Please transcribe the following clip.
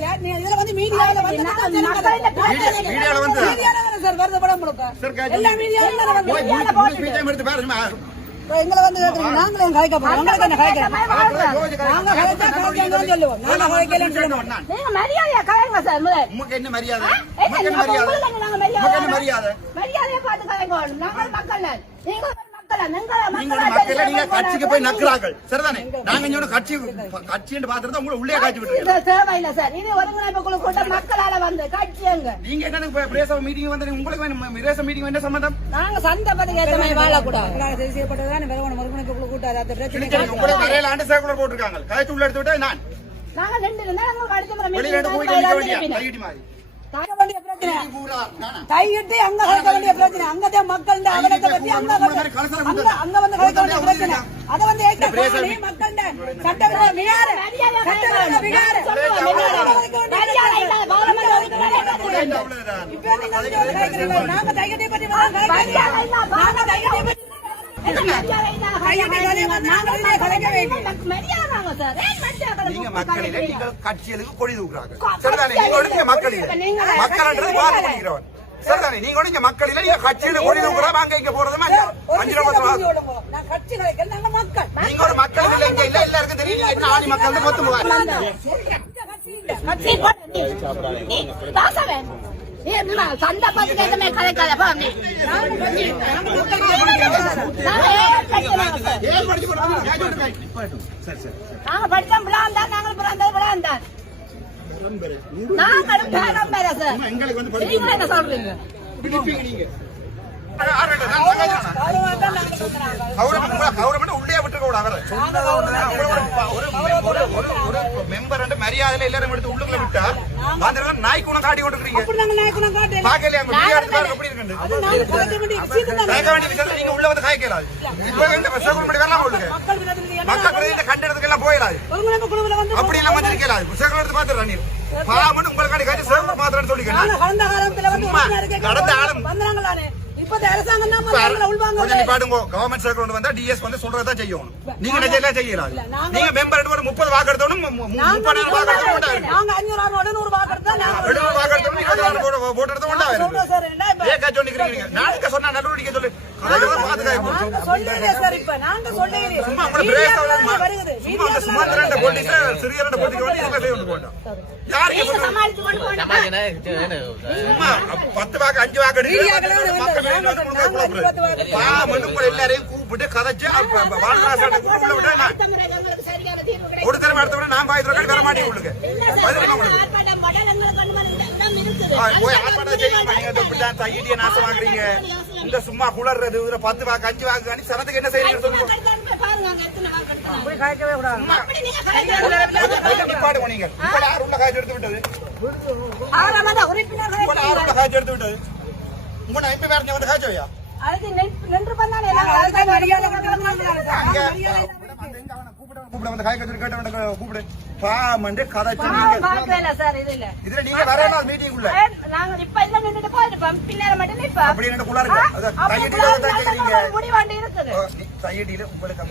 கலைக்கல நீ இதுல வந்து மீடியால வந்து மீடியால வந்து சார் வருது படம் முழுக்க எல்லா மீடியாவும் எடுத்து பாருமா எங்களை வந்து நாங்களே கலைக்க போறோம் உங்களுக்கு என்ன கலைக்கிறோம் நாங்க கலைக்க சொல்லுவோம் நாங்க கலைக்கலன்னு சொல்லுவோம் நீங்க மரியாதையா கலைங்க சார் முதல்ல உங்களுக்கு என்ன மரியாதை உங்களுக்கு என்ன மரியாதை மரியாதையை பார்த்து கலைங்க நாங்க மக்கள் நீங்க நீங்க கட்சிக்கு போய் நக்குறார்கள் சரிதானே நாங்க இங்க கட்சி கட்சின்னு பாத்துறதா உங்களை உள்ளே காட்சி விட்டுருக்கீங்க தேவையில்லை சார் இது ஒருங்கிணைப்பு குழு கூட்டம் மக்களால வந்து கட்சி எங்க நீங்க என்ன பிரேச மீட்டிங் வந்து உங்களுக்கு பிரேச மீட்டிங் என்ன சம்பந்தம் நாங்க சண்டை பத்தி ஏத்த மாதிரி வாழக்கூடாது செய்யப்பட்டதுதான் ஒருங்கிணைப்பு குழு கூட்டம் அந்த பிரச்சனை உங்களுக்கு வரையில ஆண்டு சர்க்குலர் போட்டிருக்காங்க கட்சி உள்ள எடுத்து விட்டா நான் நாங்க ரெண்டு இருந்தா நாங்க அடுத்த வெளியில போய் நிக்க வேண்டிய கையிடி மாதிரி கையிட்டு அங்க கலைக்க வேண்டிய பிரச்சனை அங்கதான் மக்கள் அவலத்தை பத்தி அங்க வந்து கலைக்க வேண்டிய பிரச்சனை அதை வந்து மக்கள் சட்டவிரோத விகார நாங்க தையத்தை பத்தி நீங்க மக்களில நீங்கள் கட்சிகளுக்கு கொடி தூக்குறாங்க சரிதானே நீங்க மக்களில மக்கள்ன்றது மாறு பண்ணிக்கிறவன் சரிதானே நீங்க இங்க மக்களில நீங்க கட்சியில கொடி தூக்குறா வாங்க இங்க போறதுமா 5 ரூபாய் நீங்க ஒரு மக்கள் இங்க இல்ல எல்லாருக்கும் தெரியும் என்ன ஆதி மக்கள் மொத்தம் சண்டை பத்தி கேட்டமே கலைக்காத நாங்க படிச்சோம் பிராந்தான் நாங்கள் பிறந்தது பிராந்தான் நாங்களும் பேரம்பேர சார் நீங்க என்ன சொல்றீங்க உள்ளே விட்டுக்க கூடாது மெம்பர் மரியாதை எல்லாரும் எடுத்து உள்ளுக்குள்ள விட்டா நாய் குணம் காட்டி கொண்டிருக்கீங்க நீங்க உள்ள வந்து காய்க்கலாது மக்கள் பிரதிநிதி கண்டனத்துக்கு எல்லாம் போயிடாது அப்படி எல்லாம் வந்து இருக்கலாது பாத்துறாங்க பாமன் உங்களுக்கான காட்சி சேவை மாத்திரம் சொல்லிக்கலாம் கடந்த ஆளும் கவர்மெண்ட் சர்க்கிள் வந்து வந்தா டிஎஸ் வந்து சொல்றதா செய்யணும் நீங்க நிஜம் செய்யலாம் நீங்க மெம்பர் 30 வாக்கு எடுத்தோம் 30 வாக்கு எடுத்தோம் நாளைக்கு சொன்னா நடவடிக்கை சொல்லு எல்லாரையும் கூப்பிட்டு கதைச்சு ஒரு தரம் எடுத்த நான் பாயத்துல வர மாட்டேங்க தையிட்டிய நாசமாக்குறீங்க இந்த சும்மா குளர்றது 10 வாக்கு 5 வாக்கு சனத்துக்கு என்ன செய்யறீங்க சொல்லுங்க காய்ச்சி எடுத்து விட்டது காய்ச்சி எடுத்து விட்டது உங்க MP வேற வந்து காய்ச்சவையா கூப்பிட வந்து காய் கேட்ட கூப்பிடு பாமண்டு கதைச்சு இதுல நீங்க வர மீட்டிங் உள்ள அப்படி என்ன குள்ள இருக்கு தையடியில உங்களுக்கு